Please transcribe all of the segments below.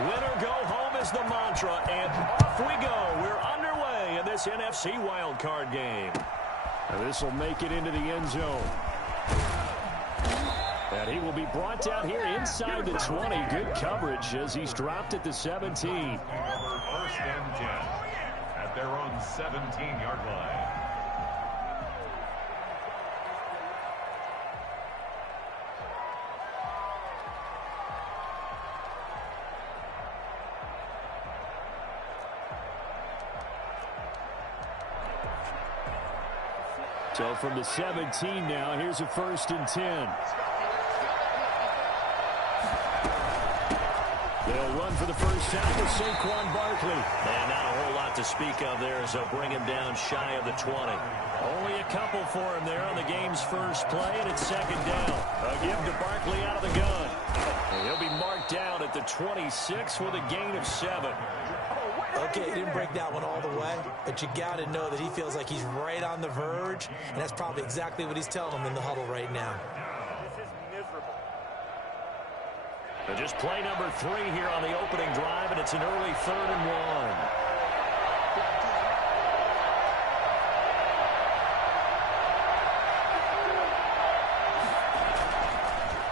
Win or go home is the mantra, and off we go. We're underway in this NFC wildcard game. And this will make it into the end zone. And he will be brought down here inside the 20. Good coverage as he's dropped at the 17. First and 10 at their own 17-yard line. So from the 17 now, here's a 1st and 10. They'll run for the first time with Saquon Barkley. And not a whole lot to speak of there as they'll bring him down shy of the 20. Only a couple for him there on the game's first play, and it's 2nd down. A give to Barkley out of the gun. And he'll be marked down at the 26 with a gain of 7. Okay, he didn't break that one all the way, but you got to know that he feels like he's right on the verge, and that's probably exactly what he's telling him in the huddle right now. This is miserable. And just play number 3 here on the opening drive, and it's an early 3rd and 1.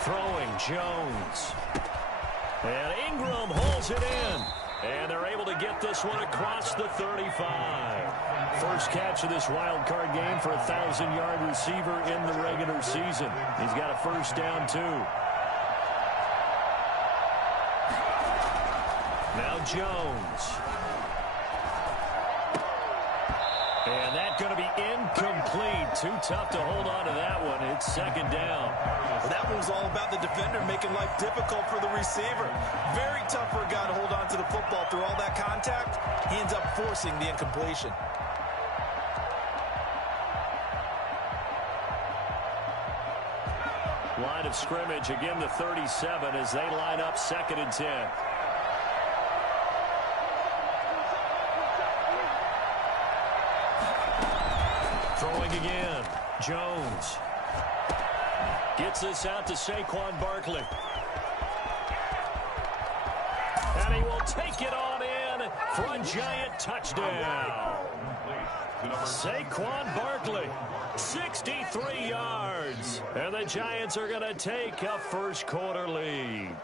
Throwing Jones. And Ingram holds it in. And they're able to get this one across the 35. First catch of this wild card game for a 1,000-yard receiver in the regular season. He's got a first down, too. Now Jones. And that's going to be incomplete. Too tough to hold on to that one. It's 2nd down. Well, that one was all about the defender making life difficult for the receiver. Very tough for a guy to hold on to the football through all that contact. He ends up forcing the incompletion. Line of scrimmage, again the 37 as they line up 2nd and 10. Throwing again. Jones. Gets this out to Saquon Barkley. And he will take it on in for a giant touchdown. Saquon Barkley, 63 yards. And the Giants are going to take a first quarter lead.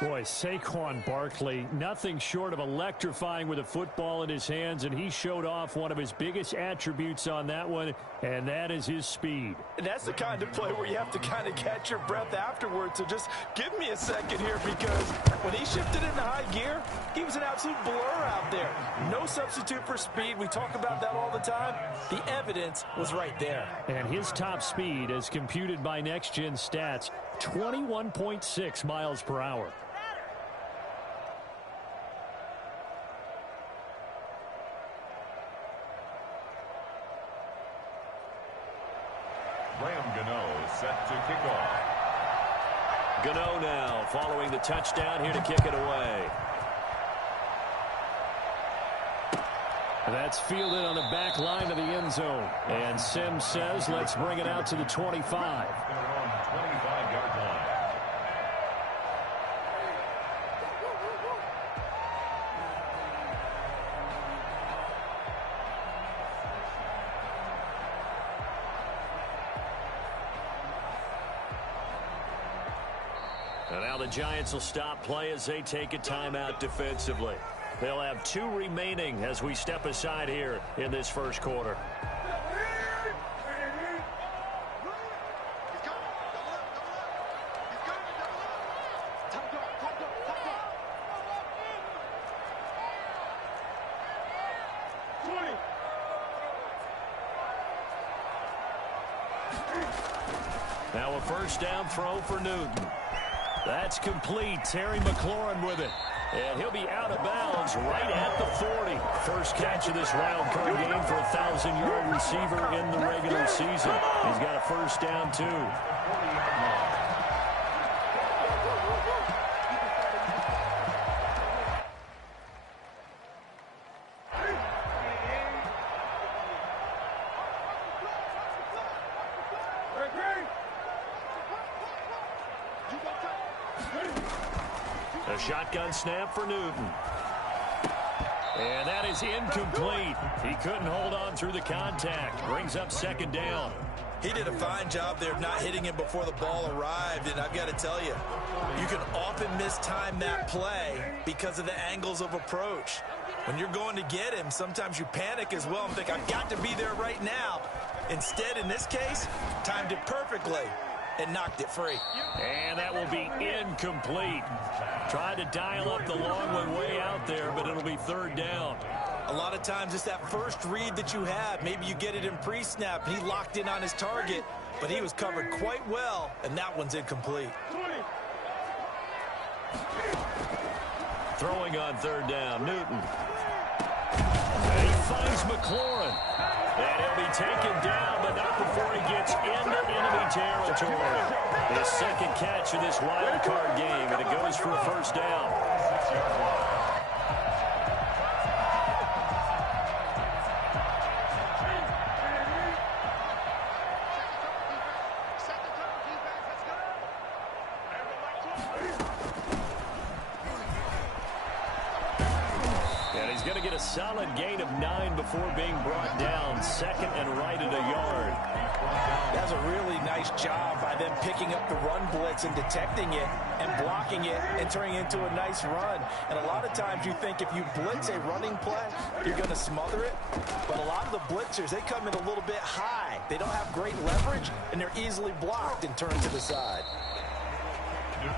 Boy, Saquon Barkley, nothing short of electrifying with a football in his hands, and he showed off one of his biggest attributes on that one, and that is his speed. And that's the kind of play where you have to kind of catch your breath afterwards. So just give me a second here, because when he shifted into high gear, he was an absolute blur out there. No substitute for speed. We talk about that all the time. The evidence was right there. And his top speed, as computed by Next Gen Stats, 21.6 miles per hour. Set to kick off. Gano now following the touchdown here to kick it away. That's fielded on the back line of the end zone. And Sims says, let's bring it out to the 25. They're on 25-yard line. And now the Giants will stop play as they take a timeout defensively. They'll have 2 remaining as we step aside here in this first quarter. Now a first down throw for Newton. That's complete. Terry McLaurin with it. And he'll be out of bounds right at the 40. First catch of this wild card game for a 1,000-yard receiver in the regular season. He's got a first down, too. A shotgun snap for Newton. And that is incomplete. He couldn't hold on through the contact. Brings up second down. He did a fine job there of not hitting him before the ball arrived, and I've got to tell you, you can often mistime that play because of the angles of approach. When you're going to get him, sometimes you panic as well and think, I've got to be there right now. Instead, in this case, timed it perfectly and knocked it free. And that will be incomplete. Tried to dial up the long one way out there, but it'll be third down. A lot of times it's that first read that you have. Maybe you get it in pre-snap, and he locked in on his target, but he was covered quite well, and that one's incomplete. Throwing on third down, Newton. And he finds McLaurin. And he'll be taken down, but not before he gets into enemy territory. His second catch of this wild card game, and it goes for a first down. Going to get a solid gain of 9 before being brought down. Second and right at a yard. That's a really nice job by them picking up the run blitz and detecting it and blocking it and turning it into a nice run. And a lot of times you think if you blitz a running play, you're going to smother it. But a lot of the blitzers, they come in a little bit high. They don't have great leverage, and they're easily blocked and turned to the side.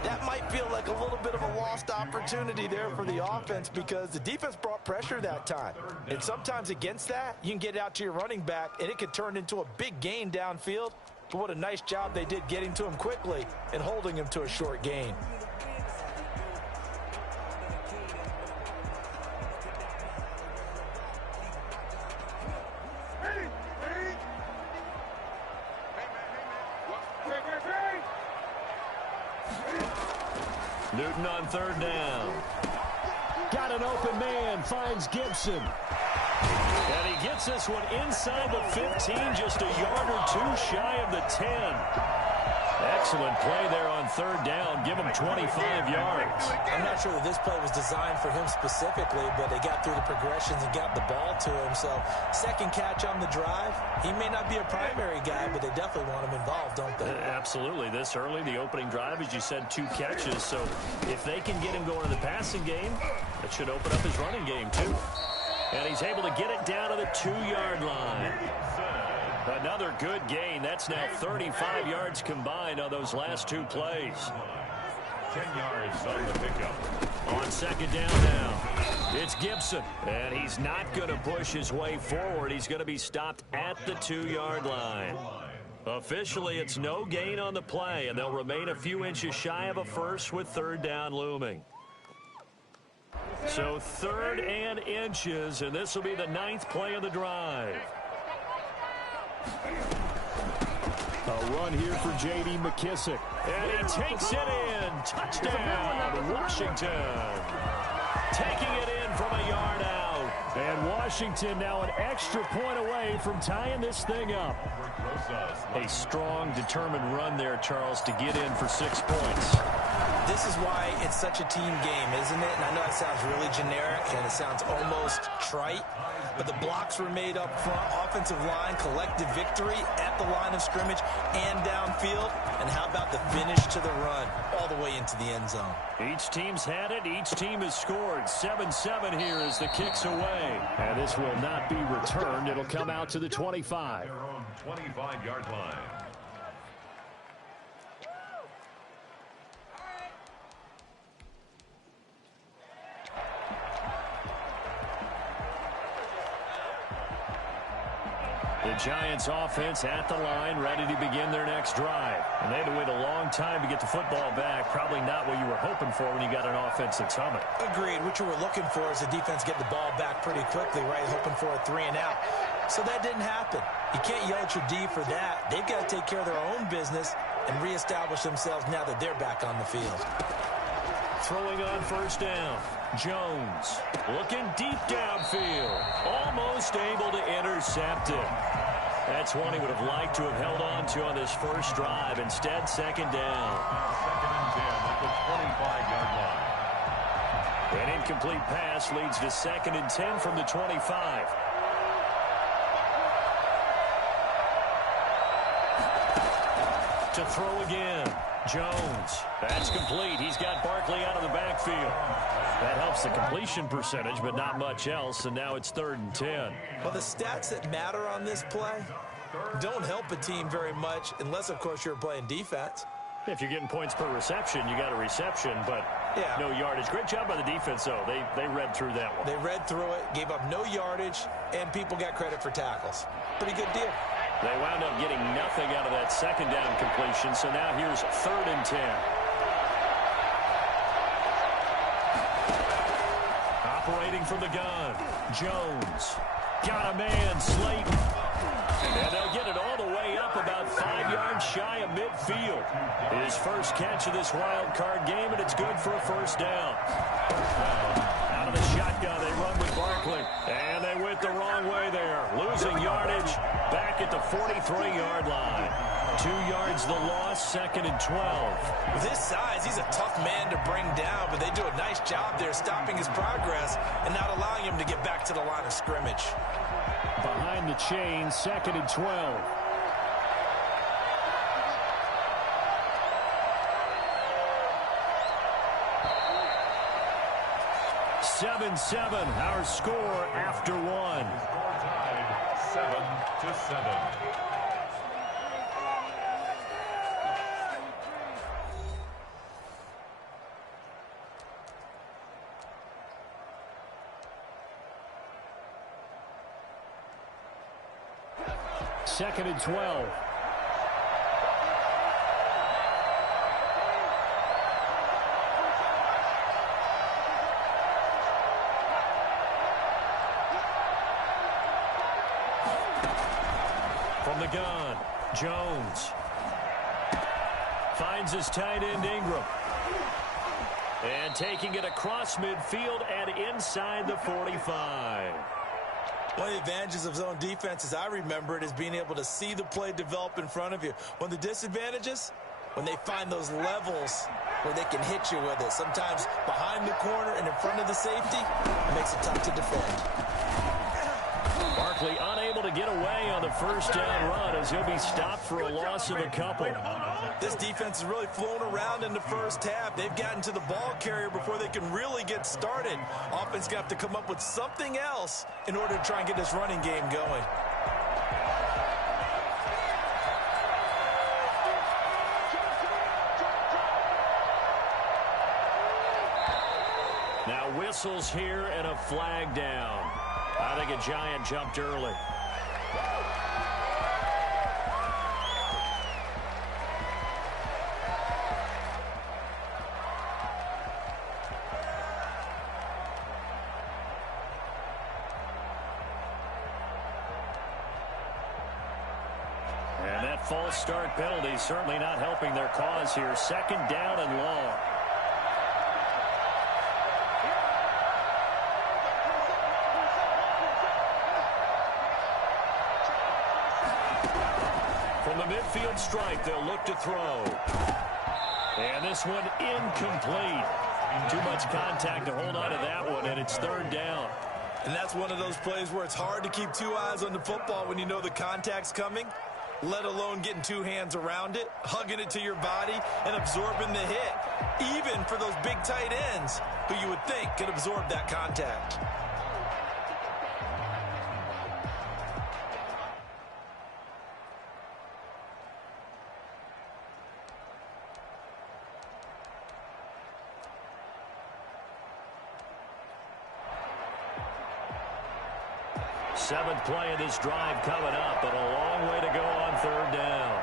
That might feel like a little bit of a lost opportunity there for the offense because the defense brought pressure that time. And sometimes against that, you can get it out to your running back, and it could turn into a big gain downfield. But what a nice job they did getting to him quickly and holding him to a short gain. Newton on third down. Got an open man, finds Gibson. And he gets this one inside the 15, just a yard or two shy of the 10. Excellent play there on third down. Give him 25 yards. I'm not sure that this play was designed for him specifically, but they got through the progressions and got the ball to him. So second catch on the drive. He may not be a primary guy, but they definitely want him involved, don't they? Absolutely. This early, the opening drive, as you said, 2 catches. So if they can get him going in the passing game, that should open up his running game too. And he's able to get it down to the 2-yard line. Another good gain. That's now 35 yards combined on those last 2 plays. 10 yards on the pickup. On second down now, it's Gibson. And he's not going to push his way forward. He's going to be stopped at the 2-yard line. Officially, it's no gain on the play, and they'll remain a few inches shy of a first with third down looming. So 3rd and inches, and this will be the 9th play of the drive. A run here for J.D. McKissick. And he takes it in. Touchdown, Washington. Taking it in from a yard out. And Washington now an extra point away from tying this thing up. A strong, determined run there, Charles, to get in for 6 points. This is why it's such a team game, isn't it? And I know it sounds really generic and it sounds almost trite, but the blocks were made up front, offensive line, collective victory at the line of scrimmage and downfield. And how about the finish to the run all the way into the end zone? Each team's had it. Each team has scored. 7-7 here as the kick's away. And this will not be returned. It'll come out to the 25. Their own 25-yard line. The Giants offense at the line, ready to begin their next drive. And they had to wait a long time to get the football back. Probably not what you were hoping for when you got an offense that's humming. Agreed. What you were looking for is the defense get the ball back pretty quickly, right? Hoping for a 3-and-out. So that didn't happen. You can't yell at your D for that. They've got to take care of their own business and reestablish themselves now that they're back on the field. Throwing on first down. Jones looking deep downfield. Almost able to intercept it. That's one he would have liked to have held on to on this first drive. Instead, second down. Second and 10 at the 25-yard line. An incomplete pass leads to 2nd and 10 from the 25. To throw again. Jones. That's complete. He's got Barkley out of the backfield. That helps the completion percentage, but not much else, and now it's 3rd and 10. Well, the stats that matter on this play don't help a team very much unless, of course, you're playing defense. If you're getting points per reception, you got a reception, but no yardage. Great job by the defense, though. They read through that one. They read through it, gave up no yardage, and people got credit for tackles. Pretty good deal. They wound up getting nothing out of that 2nd down completion, so now here's 3rd and 10. Operating from the gun, Jones. Got a man, Slayton. And they'll get it all the way up about 5 yards shy of midfield. His first catch of this wild card game, and it's good for a 1st down. Out of the shotgun, they run with Barkley. And they went the wrong way there. Losing yardage back at the 43-yard line. 2 yards the loss, 2nd and 12. With his size, he's a tough man to bring down, but they do a nice job there stopping his progress and not allowing him to get back to the line of scrimmage. Behind the chain, 2nd and 12. (7-7) our score after 1. Score tied 7-7. Second and 12. From the gun, Jones finds his tight end Ingram. And taking it across midfield and inside the 45. One of the advantages of zone defense, as I remember it, is being able to see the play develop in front of you. One of the disadvantages, when they find those levels where they can hit you with it. Sometimes behind the corner and in front of the safety, it makes it tough to defend. Barkley unable to get away on the 1st down run as he'll be stopped for a loss of a couple. This defense is really flown around in the first half. They've gotten to the ball carrier before they can really get started. Offense got to come up with something else in order to try and get this running game going. Now whistles here and a flag down. I think a Giant jumped early. And that false start penalty certainly not helping their cause here. 2nd down and long. From the midfield stripe, they'll look to throw. And this one incomplete. Too much contact to hold on to that one, and it's 3rd down. And that's one of those plays where it's hard to keep 2 eyes on the football when you know the contact's coming, let alone getting 2 hands around it, hugging it to your body, and absorbing the hit. Even for those big tight ends who you would think could absorb that contact. Seventh play of this drive coming up, but a long way to go on 3rd down.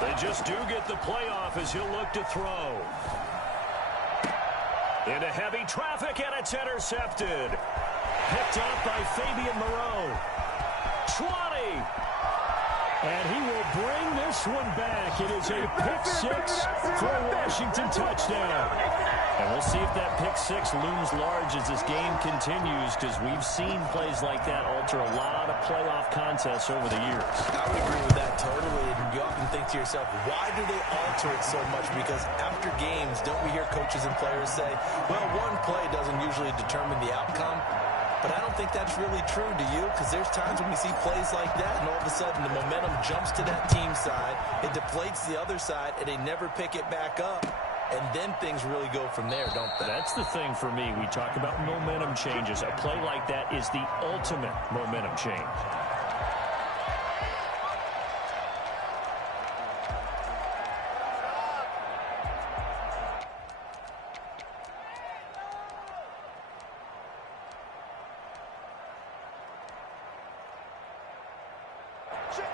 They just do get the playoff as he'll look to throw. Into heavy traffic, and it's intercepted. Picked up by Fabian Moreau. 20. And he will bring this one back. It is a pick 6 for a Washington touchdown. And we'll see if that pick six looms large as this game continues, because we've seen plays like that alter a lot of playoff contests over the years. I would agree with that totally. And you often think to yourself, why do they alter it so much? Because after games, don't we hear coaches and players say, well, one play doesn't usually determine the outcome? But I don't think that's really true, do you? Because there's times when we see plays like that, and all of a sudden the momentum jumps to that team side, it deflates the other side, and they never pick it back up. And then things really go from there, don't they? That's the thing for me. We talk about momentum changes. A play like that is the ultimate momentum change.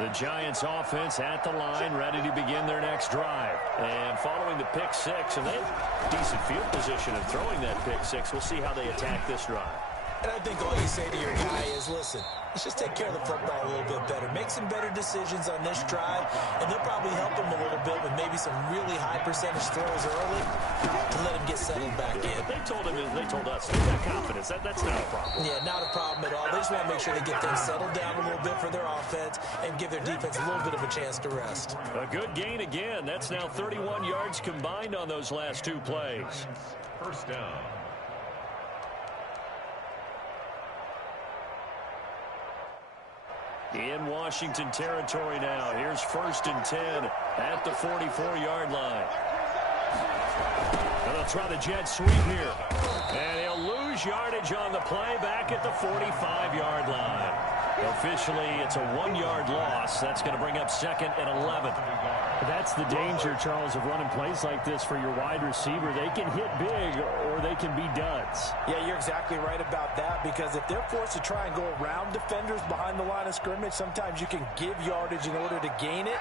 The Giants offense at the line, ready to begin their next drive. And following the pick six, and they have decent field position of throwing that pick six. We'll see how they attack this drive. And I think all you say to your guy is, listen, let's just take care of the football a little bit better. Make some better decisions on this drive, and they'll probably help him a little bit with maybe some really high percentage throws early to let him get settled back in. They told us, they've got confidence. That's not a problem. Yeah, not a problem at all. They just want to make sure they get things settled down a little bit for their offense and give their defense a little bit of a chance to rest. A good gain again. That's now 31 yards combined on those last two plays. First down. In Washington territory now. Here's 1st and 10 at the 44-yard line. And they'll try the jet sweep here. And he'll lose yardage on the play back at the 45-yard line. Officially, it's a 1-yard loss. That's going to bring up 2nd and 11. That's the danger, Charles, of running plays like this for your wide receiver. They can hit big or they can be duds. Yeah, you're exactly right about that, because if they're forced to try and go around defenders behind the line of scrimmage, sometimes you can give yardage in order to gain it.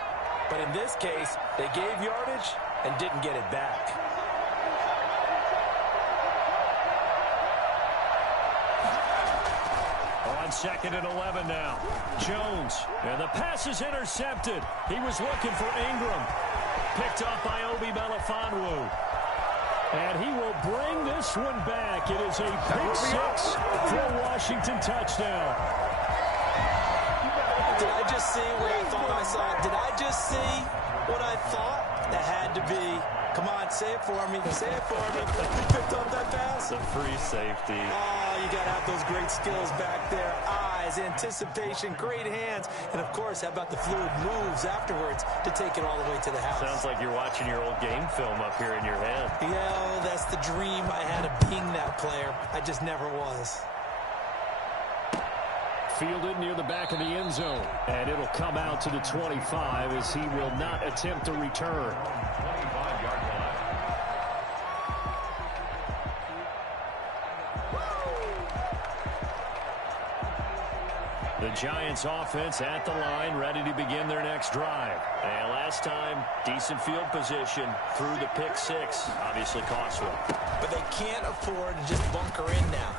But in this case, they gave yardage and didn't get it back. On 2nd and 11 now. Jones, and the pass is intercepted. He was looking for Ingram. Picked up by Obi Melifonwu. And he will bring this one back. It is a pick six for a Washington touchdown. Did I just see what I thought I saw? Did I just see what I thought? That had to be. Come on, say it for me. Say it for me. You picked up that pass? The free safety. Oh, you got to have those great skills back there. Eyes, anticipation, great hands. And, of course, how about the fluid moves afterwards to take it all the way to the house? Sounds like you're watching your old game film up here in your head. Yeah, that's the dream I had of being that player. I just never was. Fielded near the back of the end zone. And it'll come out to the 25 as he will not attempt to return. 25-yard line. The Giants offense at the line, ready to begin their next drive. And last time, decent field position through the pick six. Obviously cost one. But they can't afford to just bunker in now.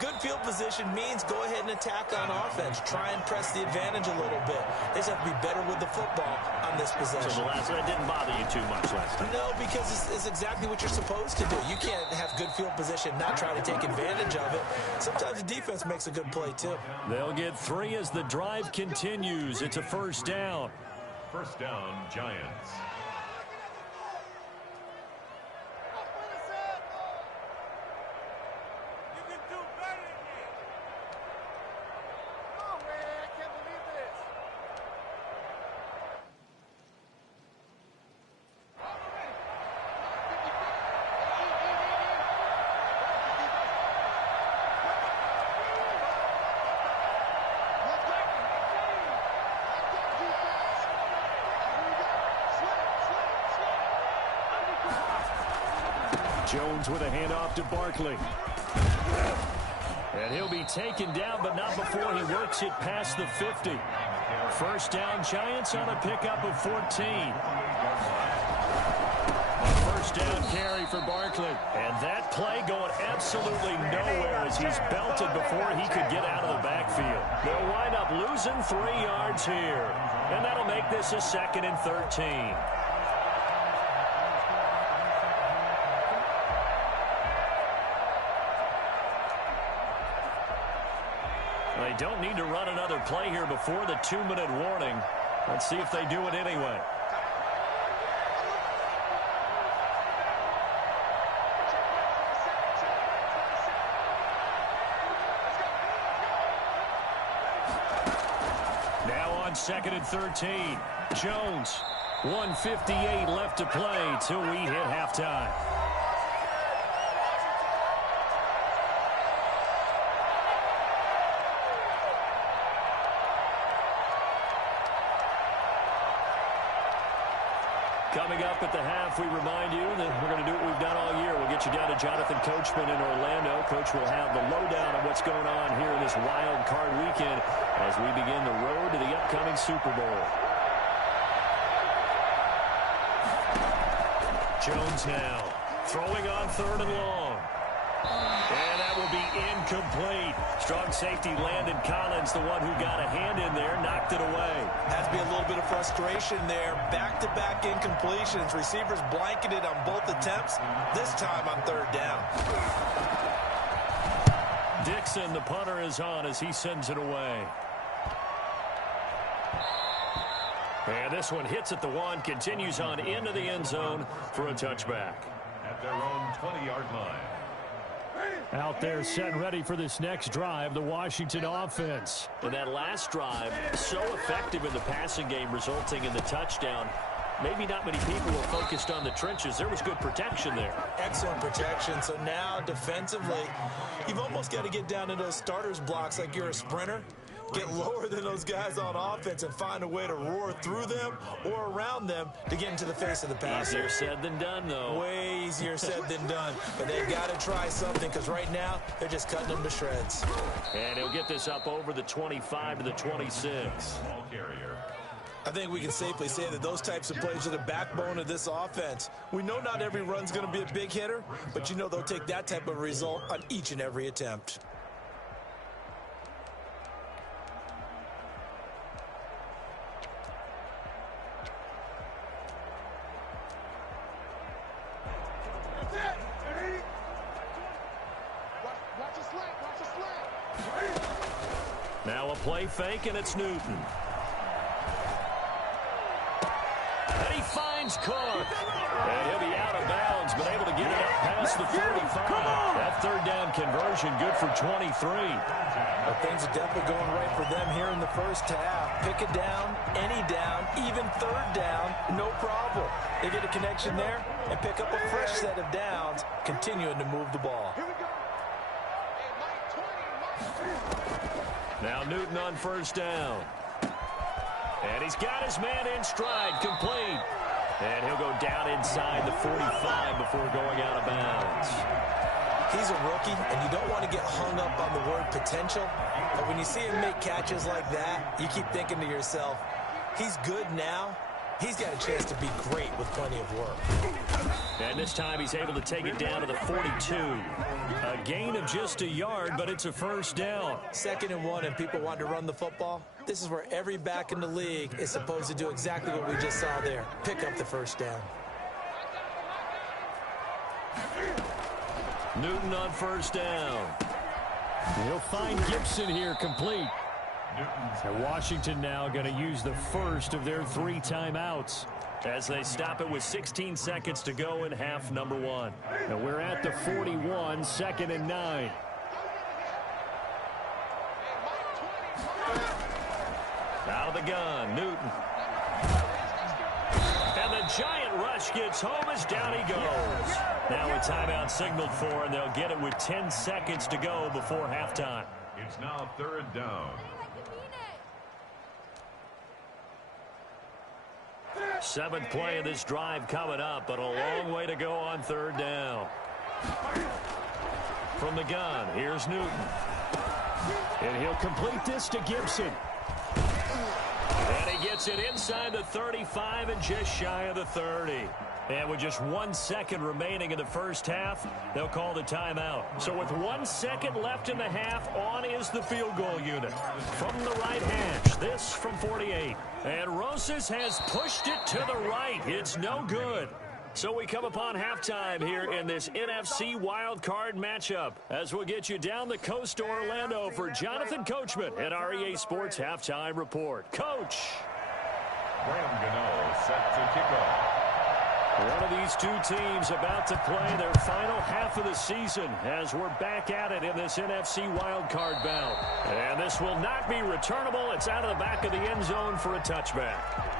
Good field position means go ahead and attack on offense. Try and press the advantage a little bit. They just have to be better with the football on this possession. So that didn't bother you too much last time? No, because it's exactly what you're supposed to do. You can't have good field position, not try to take advantage of it. Sometimes the defense makes a good play, too. They'll get 3 as the drive continues. It's a first down. First down, Giants. Jones with a handoff to Barkley. And he'll be taken down, but not before he works it past the 50. First down, Giants on a pickup of 14. First down carry for Barkley. And that play going absolutely nowhere as he's belted before he could get out of the backfield. They'll wind up losing 3 yards here. And that'll make this a 2nd and 13. they don't need to run another play here before the 2-minute warning. Let's see if they do it anyway. Now on 2nd and 13. Jones, 1:58 left to play till we hit halftime. Coming up at the half, we remind you that we're going to do what we've done all year. We'll get you down to Jonathan Coachman in Orlando. Coach will have the lowdown on what's going on here in this wild card weekend as we begin the road to the upcoming Super Bowl. Jones now throwing on 3rd and long. And that will be incomplete. Strong safety Landon Collins, the one who got a hand in there, knocked it away. Has to be a little bit of frustration there. Back-to-back incompletions. Receivers blanketed on both attempts, this time on 3rd down. Dixon, the punter, is on as he sends it away. And this one hits at the 1, continues on into the end zone for a touchback. At their own 20-yard line. Out there set and ready for this next drive, the Washington offense. And that last drive, so effective in the passing game, resulting in the touchdown. Maybe not many people were focused on the trenches. There was good protection there. Excellent protection. So now defensively, you've almost got to get down to those starters blocks like you're a sprinter. Get lower than those guys on offense and find a way to roar through them or around them to get into the face of the passer. Easier said than done, though. Way easier said than done. But they've got to try something because right now they're just cutting them to shreds. And he'll get this up over the 25 to the 26. Ball carrier. I think we can safely say that those types of plays are the backbone of this offense. We know not every run's going to be a big hitter, but you know they'll take that type of result on each and every attempt. Now a play fake, and it's Newton. And he finds Cook. And he'll be out of bounds, but able to get it up past the 45. That 3rd down conversion good for 23. Well, things are definitely going right for them here in the first half. Pick a down, any down, even 3rd down, no problem. They get a connection there and pick up a fresh set of downs, continuing to move the ball. Now Newton on 1st down. And he's got his man in stride, complete. And he'll go down inside the 45 before going out of bounds. He's a rookie, and you don't want to get hung up on the word potential. But when you see him make catches like that, you keep thinking to yourself, he's good now. He's got a chance to be great with plenty of work. And this time he's able to take it down to the 42. A gain of just a yard, but it's a 1st down. 2nd and 1, and people want to run the football. This is where every back in the league is supposed to do exactly what we just saw there. Pick up the 1st down. Newton on 1st down. He'll find Gibson here, complete. And Washington now going to use the first of their 3 timeouts as they stop it with 16 seconds to go in half number 1. And we're at the 41, 2nd and 9. Out of the gun, Newton. And the giant rush gets home as down he goes. Now a timeout signaled for, and they'll get it with 10 seconds to go before halftime. It's now 3rd down. 7th play of this drive coming up, but a long way to go on 3rd down. From the gun, here's Newton. And he'll complete this to Gibson. And he gets it inside the 35 and just shy of the 30. And with just 1 second remaining in the first half, they'll call the timeout. So with 1 second left in the half, on is the field goal unit. From the right hash, this from 48. And Rosas has pushed it to the right. It's no good. So we come upon halftime here in this NFC wildcard matchup as we'll get you down the coast to Orlando for Jonathan Coachman at our EA Sports Halftime Report. Coach. Graham Gano set to kick off. One of these two teams about to play their final half of the season as we're back at it in this NFC wildcard bout. And this will not be returnable. It's out of the back of the end zone for a touchback.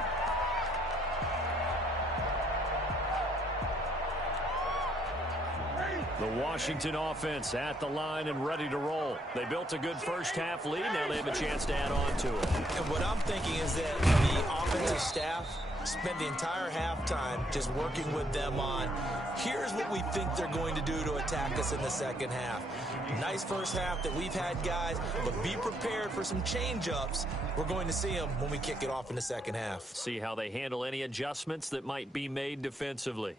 The Washington offense at the line and ready to roll. They built a good first half lead. Now they have a chance to add on to it. And what I'm thinking is that the offensive staff spent the entire halftime just working with them on, here's what we think they're going to do to attack us in the second half. Nice first half that we've had, guys, but be prepared for some change-ups. We're going to see them when we kick it off in the second half. See how they handle any adjustments that might be made defensively.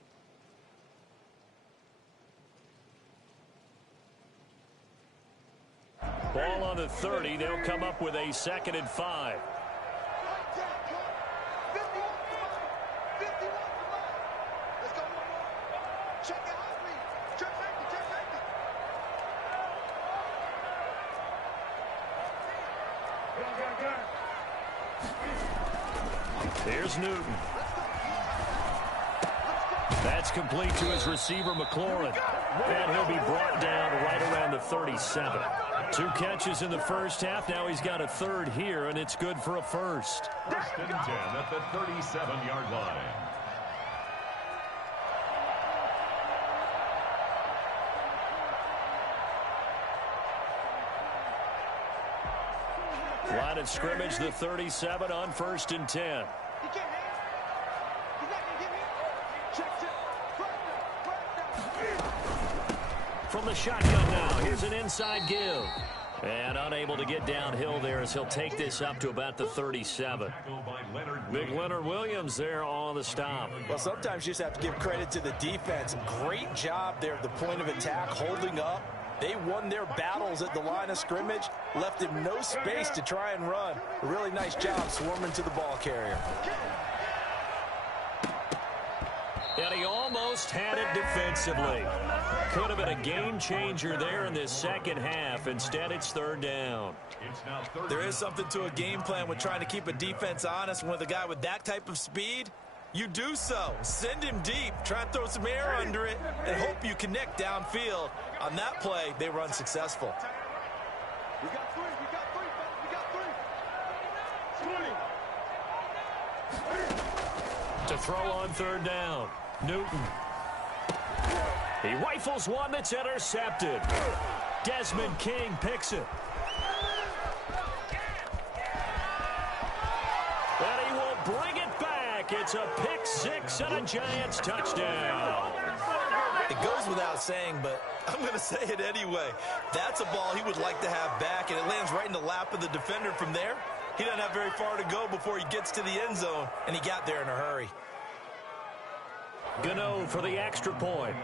Ball on the 30. They'll come up with a 2nd and 5. Here's Newton. That's complete to his receiver, McLaurin. And he'll be brought down right around the 37. 2 catches in the first half. Now he's got a 3rd here, and it's good for a 1st. 1st and 10 at the 37-yard line. Line of scrimmage, the 37 on 1st and 10. From the shotgun now, here's an inside give. And unable to get downhill there as he'll take this up to about the 37. Big Leonard Williams there on the stop. Well, sometimes you just have to give credit to the defense. Great job there at the point of attack, holding up. They won their battles at the line of scrimmage, left him no space to try and run. A really nice job swarming to the ball carrier. And he almost had it defensively. Could have been a game changer there in this second half. Instead, it's 3rd down. There is something to a game plan with trying to keep a defense honest. When with a guy with that type of speed, you do so. Send him deep. Try and throw some air under it and hope you connect downfield. On that play, they were unsuccessful. We got 3. We got 3, fellas. We got 3. To throw on 3rd down. Newton. He rifles one that's intercepted. Desmond King picks it. And he will bring it back. It's a pick 6 and a Giants touchdown. It goes without saying, but I'm going to say it anyway. That's a ball he would like to have back, and it lands right in the lap of the defender from there. He doesn't have very far to go before he gets to the end zone, and he got there in a hurry. Gano for the extra point.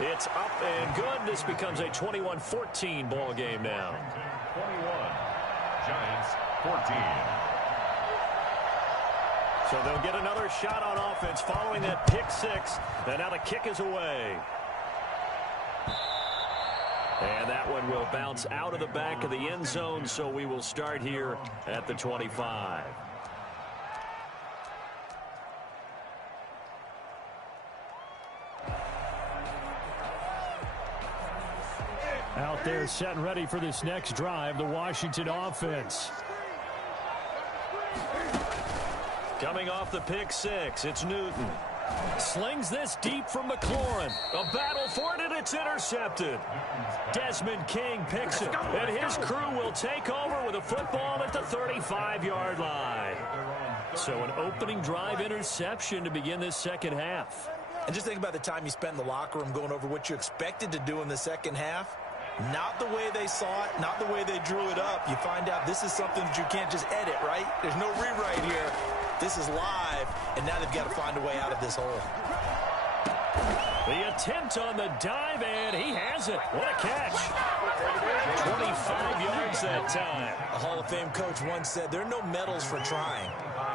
It's up and good. This becomes a 21-14 ball game now. 21. Giants 14. So they'll get another shot on offense following that pick 6. And now the kick is away. And that one will bounce out of the back of the end zone, so we will start here at the 25. Out there set and ready for this next drive, the Washington offense. Coming off the pick 6, it's Newton. Slings this deep from McLaurin. A battle for it, and it's intercepted. Desmond King picks it, and his crew will take over with a football at the 35-yard line. So an opening drive interception to begin this second half. And just think about the time you spent in the locker room going over what you expected to do in the second half. Not the way they saw it, not the way they drew it up. You find out this is something that you can't just edit, right? There's no rewrite here. This is live, and now they've got to find a way out of this hole. The attempt on the dive, and he has it. What a catch. 25 yards that time. A Hall of Fame coach once said, there are no medals for trying.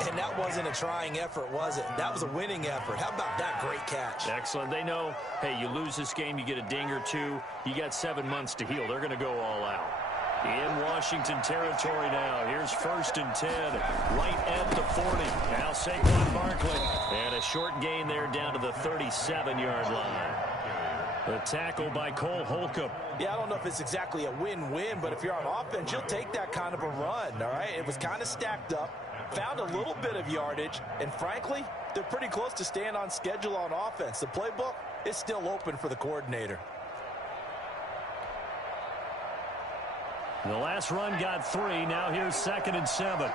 And that wasn't a trying effort, was it? That was a winning effort. How about that great catch? Excellent. They know, hey, you lose this game, you get a ding or two. You got 7 months to heal. They're going to go all out. In Washington territory now. Here's 1st and 10. Right at the 40. Now Saquon Barkley. And a short gain there down to the 37-yard line. The tackle by Cole Holcomb. Yeah, I don't know if it's exactly a win-win, but if you're on offense, you'll take that kind of a run, all right? It was kind of stacked up, found a little bit of yardage, and frankly, they're pretty close to staying on schedule on offense. The playbook is still open for the coordinator. The last run got 3. Now here's 2nd and 7.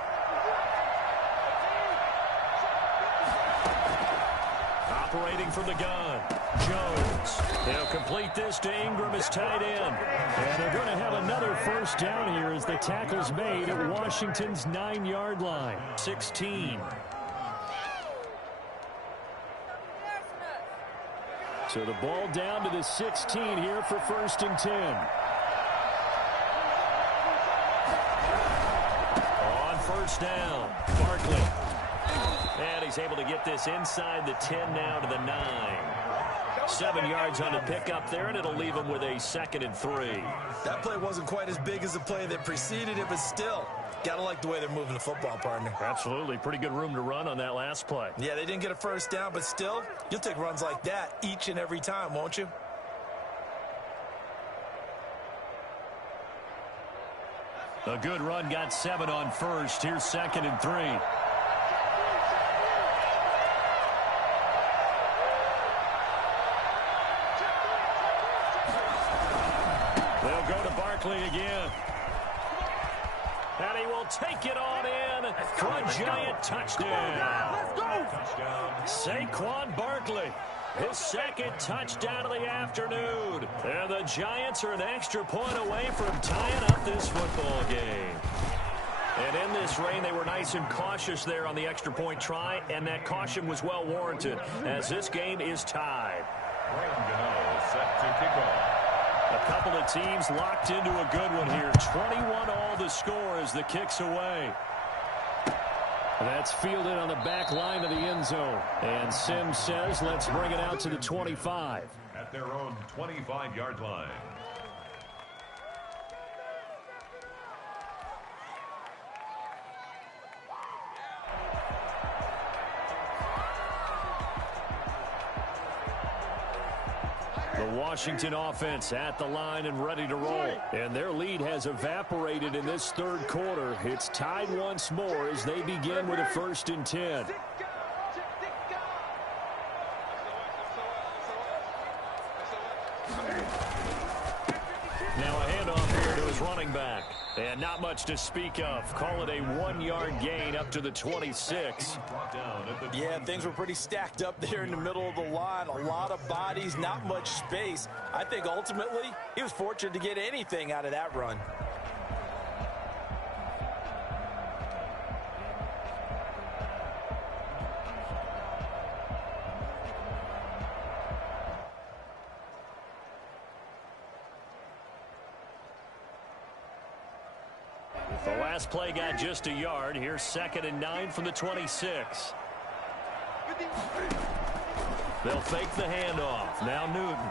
Operating from the gun. Jones. They'll complete this to Ingram as tight end. And they're going to have another 1st down here as the tackle's made at Washington's 9-yard line. 16. So the ball down to the 16 here for 1st and 10. On 1st down, Barkley. And he's able to get this inside the 10 now to the 9. 7 yards on the pickup there, and it'll leave him with a 2nd and 3. That play wasn't quite as big as the play that preceded it, but still, gotta like the way they're moving the football, partner. Absolutely. Pretty good room to run on that last play. Yeah, they didn't get a 1st down, but still, you'll take runs like that each and every time, won't you? A good run got 7 on 1st. Here's 2nd and 3. They'll go to Barkley again. And he will take it on in for a giant touchdown. Let's go! Saquon Barkley, his 2nd touchdown of the afternoon. And the Giants are an extra point away from tying up this football game. And in this rain, they were nice and cautious there on the extra point try, and that caution was well warranted as this game is tied. Set to kick off. A couple of teams locked into a good one here. 21 all the score as the kick's away. That's fielded on the back line of the end zone. And Sims says, let's bring it out to the 25. At their own 25-yard line. The Washington offense at the line and ready to roll. And their lead has evaporated in this 3rd quarter. It's tied once more as they begin with a 1st and 10. Now a handoff here to his running back. And not much to speak of. Call it a 1-yard gain up to the 26. Yeah, things were pretty stacked up there in the middle of the line. A lot of bodies, not much space. I think ultimately he was fortunate to get anything out of that run. The last play got just a yard. Here's 2nd and 9 from the 26. They'll fake the handoff. Now Newton.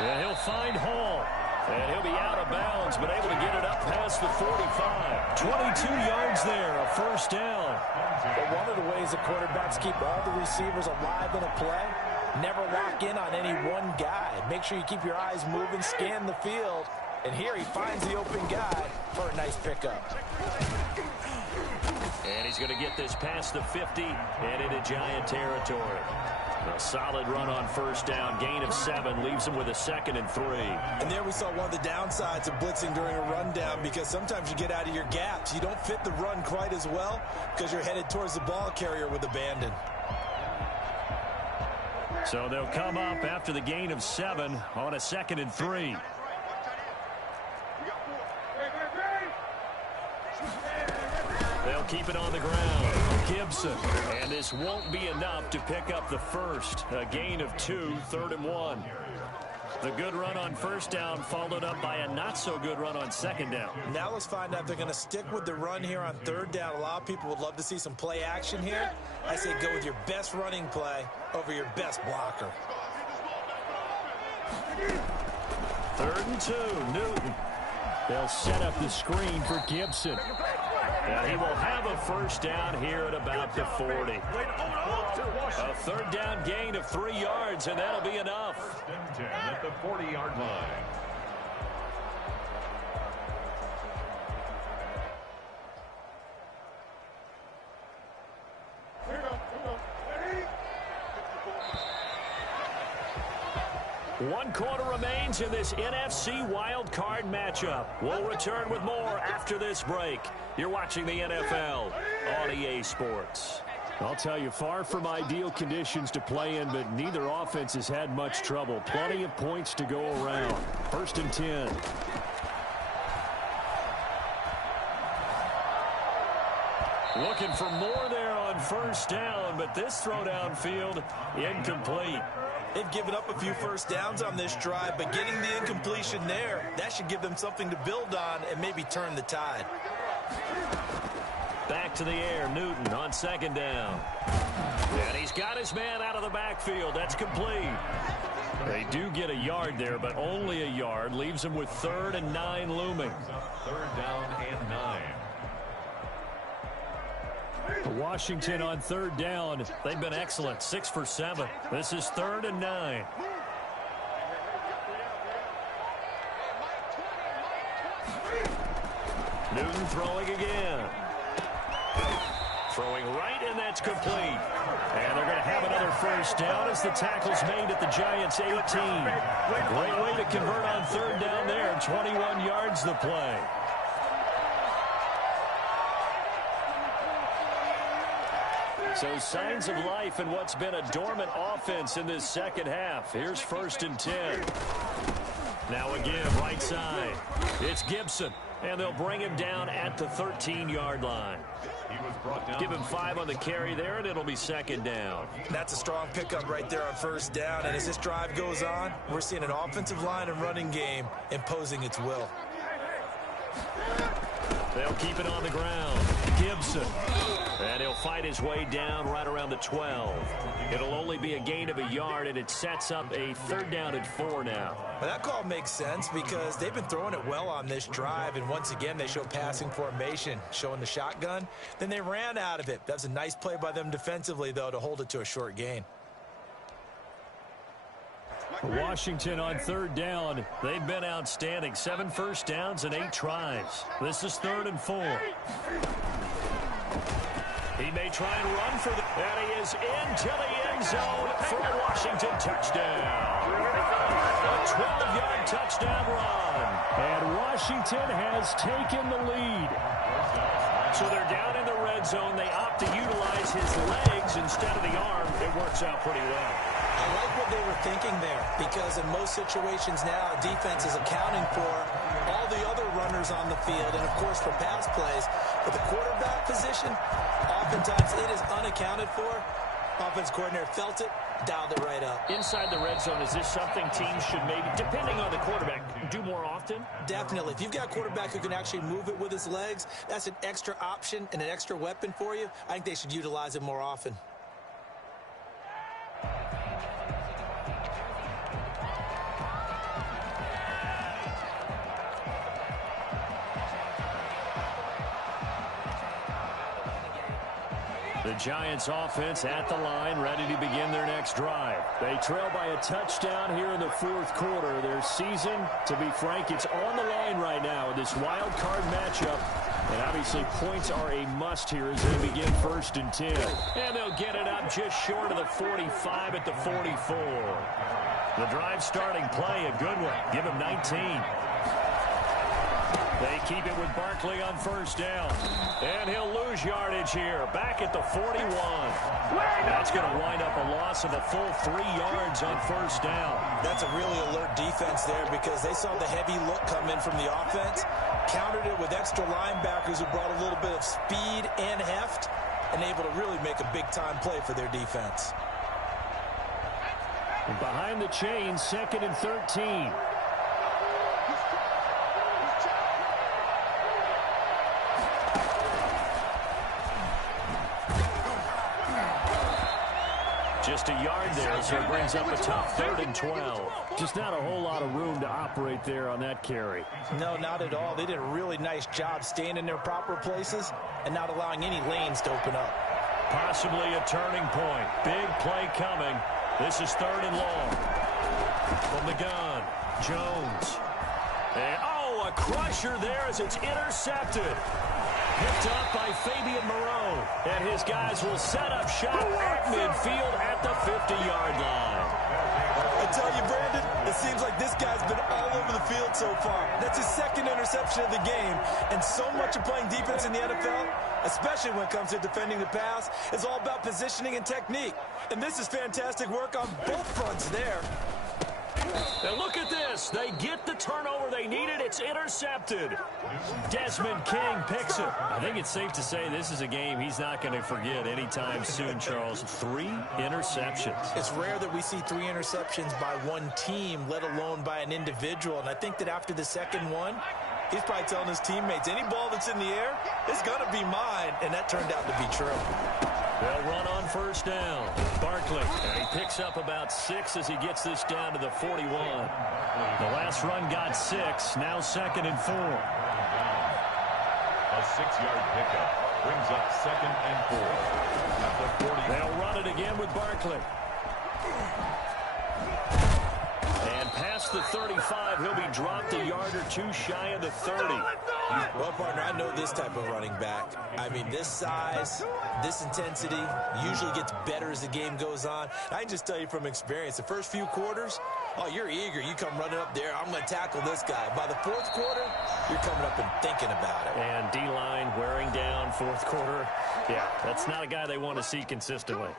And he'll find Hall. And he'll be out of bounds, but able to get it up past the 45. 22 yards there, a 1st down. But one of the ways the quarterbacks keep all the receivers alive in a play, never lock in on any one guy. Make sure you keep your eyes moving, scan the field. And here he finds the open guy for a nice pickup. And he's going to get this past the 50 and into Giant territory. A solid run on 1st down. Gain of 7 leaves him with a 2nd and 3. And there we saw one of the downsides of blitzing during a rundown, because sometimes you get out of your gaps. You don't fit the run quite as well because you're headed towards the ball carrier with abandon. So they'll come up after the gain of 7 on a 2nd and 3. They'll keep it on the ground. Gibson. And this won't be enough to pick up the 1st. A gain of 2, 3rd and 1. The good run on first down followed up by a not-so-good run on second down. Now let's find out if they're going to stick with the run here on third down. A lot of people would love to see some play action here. I say go with your best running play over your best blocker. 3rd and 2, Newton. They'll set up the screen for Gibson. And he will have a first down here at about the 40. A 3rd down gain of 3 yards, and that'll be enough. 10 at the 40-yard line. One quarter remains in this NFC wildcard matchup. We'll return with more after this break. You're watching the NFL on EA Sports. I'll tell you, far from ideal conditions to play in, but neither offense has had much trouble. Plenty of points to go around. 1st and 10. Looking for more there on first down, but this throw downfield incomplete. They've given up a few first downs on this drive, but getting the incompletion there, that should give them something to build on and maybe turn the tide. Back to the air, Newton on 2nd down. And he's got his man out of the backfield. That's complete. They do get a yard there, but only a yard. Leaves them with 3rd and 9 looming. 3rd down and 9. Washington on 3rd down. They've been excellent. 6 for 7. This is 3rd and 9. Newton throwing again. Throwing right, and that's complete. And they're going to have another first down as the tackle's made at the Giants' 18. Great way to convert on 3rd down there. 21 yards the play. So signs of life in what's been a dormant offense in this second half. Here's 1st and 10. Now again, right side. It's Gibson, and they'll bring him down at the 13-yard line. Give him 5 on the carry there, and it'll be 2nd down. That's a strong pickup right there on first down, and as this drive goes on, we're seeing an offensive line and running game imposing its will. They'll keep it on the ground. Gibson. And he'll fight his way down right around the 12. It'll only be a gain of a yard, and it sets up a 3rd down and 4 now. Well, that call makes sense because they've been throwing it well on this drive, and once again they show passing formation, showing the shotgun. Then they ran out of it. That was a nice play by them defensively, though, to hold it to a short gain. Washington on 3rd down. They've been outstanding. 7 first downs and 8 tries. This is 3rd and 4. He may try and run for the... And he is into the end zone for a Washington touchdown. A 12-yard touchdown run. And Washington has taken the lead. So they're down in the red zone. They opt to utilize his legs instead of the arm. It works out pretty well. I like what they were thinking there because in most situations now, defense is accounting for all the other runners on the field and, of course, for pass plays. But the quarterback position, oftentimes it is unaccounted for. Offense coordinator felt it, dialed it right up. Inside the red zone, is this something teams should maybe, depending on the quarterback, do more often? Definitely. If you've got a quarterback who can actually move it with his legs, that's an extra option and an extra weapon for you. I think they should utilize it more often. The Giants offense at the line, ready to begin their next drive. They trail by a touchdown here in the 4th quarter. Their season, to be frank, it's on the line right now in this wild card matchup. And obviously points are a must here as they begin 1st and 10. And they'll get it up just short of the 45 at the 44. The drive starting play, a good one. Give him 19. They keep it with Barkley on first down. And he'll lose yardage here. Back at the 41. That's going to wind up a loss of a full 3 yards on first down. That's a really alert defense there because they saw the heavy look come in from the offense, countered it with extra linebackers who brought a little bit of speed and heft, and able to really make a big-time play for their defense. Behind the chains, 2nd and 13. Just a yard there, so it brings up a tough 3rd and 12. Just not a whole lot of room to operate there on that carry. No, not at all. They did a really nice job staying in their proper places and not allowing any lanes to open up. Possibly a turning point. Big play coming. This is 3rd and long. From the gun, Jones. And, a crusher there as it's intercepted. Picked up by Fabian Moreau. And his guys will set up shop at midfield at the 50-yard line. I tell you, Brandon, it seems like this guy's been all over the field so far. That's his 2nd interception of the game. And so much of playing defense in the NFL, especially when it comes to defending the pass, is all about positioning and technique. And this is fantastic work on both fronts there. And look at this. They get the turnover they needed. It's intercepted. Desmond King picks it. I think it's safe to say this is a game he's not going to forget anytime soon, Charles. 3 interceptions. It's rare that we see 3 interceptions by one team, let alone by an individual. And I think that after the second one, he's probably telling his teammates, any ball that's in the air is going to be mine. And that turned out to be true. They'll run on 1st down. Barkley, and he picks up about 6 as he gets this down to the 41. The last run got 6, now 2nd and 4. A 6-yard pickup brings up 2nd and 4. At the 40. They'll run it again with Barkley. And past the 35, he'll be dropped a yard or 2 shy of the 30. Well, partner, I know this type of running back. I mean, this size, this intensity usually gets better as the game goes on. I can just tell you from experience, the first few quarters, you're eager. You come running up there, I'm going to tackle this guy. By the 4th quarter, you're coming up and thinking about it. And D-line wearing down 4th quarter. Yeah, that's not a guy they want to see consistently.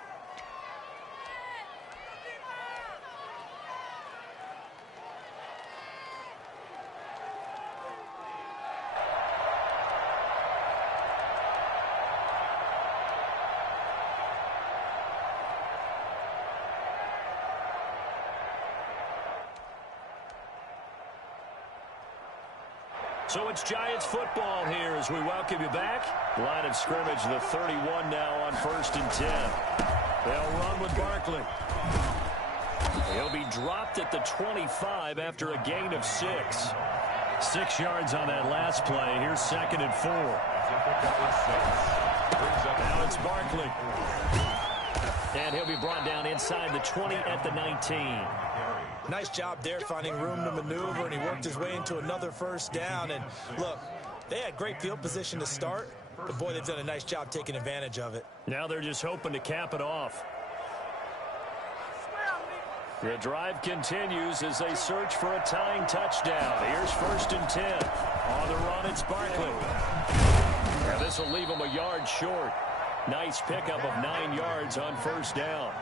So it's Giants football here as we welcome you back. Line of scrimmage, the 31 now on 1st and 10. They'll run with Barkley. He'll be dropped at the 25 after a gain of 6. 6 yards on that last play. Here's 2nd and 4. Now it's Barkley. And he'll be brought down inside the 20 at the 19. Nice job there finding room to maneuver, and he worked his way into another 1st down. And look, they had great field position to start, but boy, they've done a nice job taking advantage of it. Now they're just hoping to cap it off. The drive continues as they search for a tying touchdown. Here's 1st and 10. On the run, it's Barkley. Now this will leave him a yard short. Nice pickup of 9 yards on 1st down.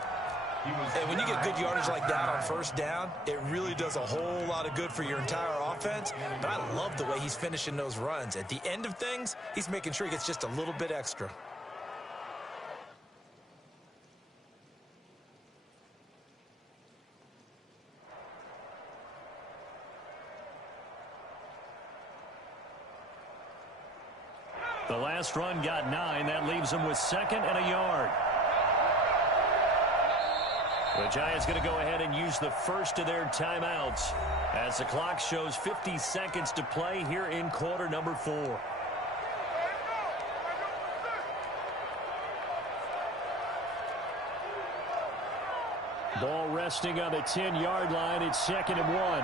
And when you get good yardage like that on 1st down, it really does a whole lot of good for your entire offense. But I love the way he's finishing those runs. At the end of things, he's making sure he gets just a little bit extra. The last run got 9. That leaves him with 2nd and a yard. The Giants going to go ahead and use the first of their timeouts as the clock shows 50 seconds to play here in quarter number 4. Ball resting on the 10-yard line. It's 2nd and 1.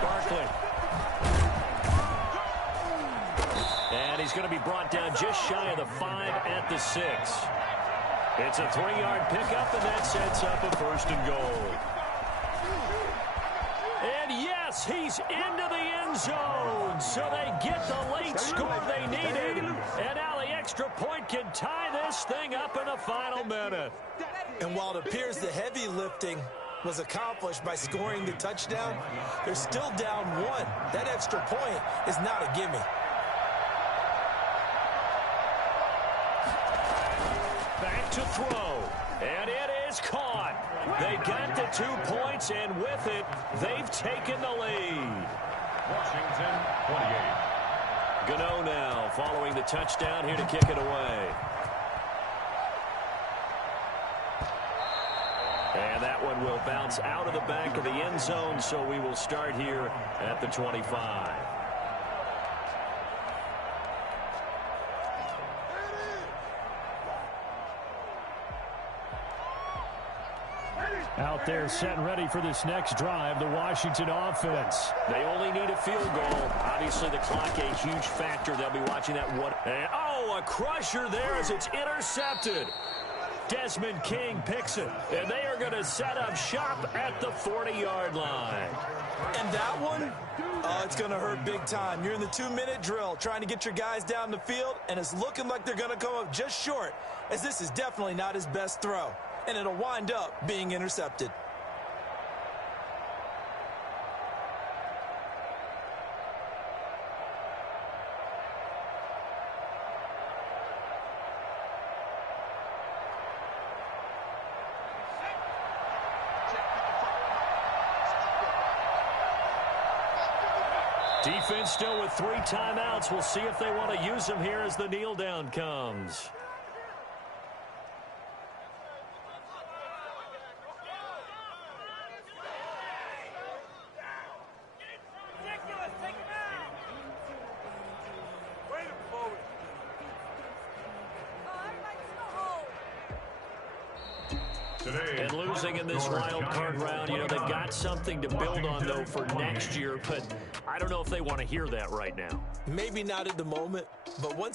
Barkley. And he's going to be brought down just shy of the 5 at the 6. It's a 3-yard pickup, and that sets up a 1st and goal. And yes, he's into the end zone. So they get the late score they needed. And now the extra point can tie this thing up in the final minute. And while it appears the heavy lifting was accomplished by scoring the touchdown, they're still down 1. That extra point is not a gimme. Back to throw. And it is caught. They got the 2 points, and with it, they've taken the lead. Washington, 28. Gano now following the touchdown here to kick it away. And that one will bounce out of the back of the end zone, so we will start here at the 25. Out there set and ready for this next drive, the Washington offense. They only need a field goal. Obviously, the clock a huge factor. They'll be watching that one. And, oh, a crusher there as it's intercepted. Desmond King picks it, and they are going to set up shop at the 40-yard line. And that one, it's going to hurt big time. You're in the 2-minute drill trying to get your guys down the field, and it's looking like they're going to come up just short, as this is definitely not his best throw. And it'll wind up being intercepted. Defense still with 3 timeouts. We'll see if they want to use them here as the kneel down comes. And losing in this wild card round, you know, they've got something to build on, though, for next year. But I don't know if they want to hear that right now. Maybe not at the moment, but once they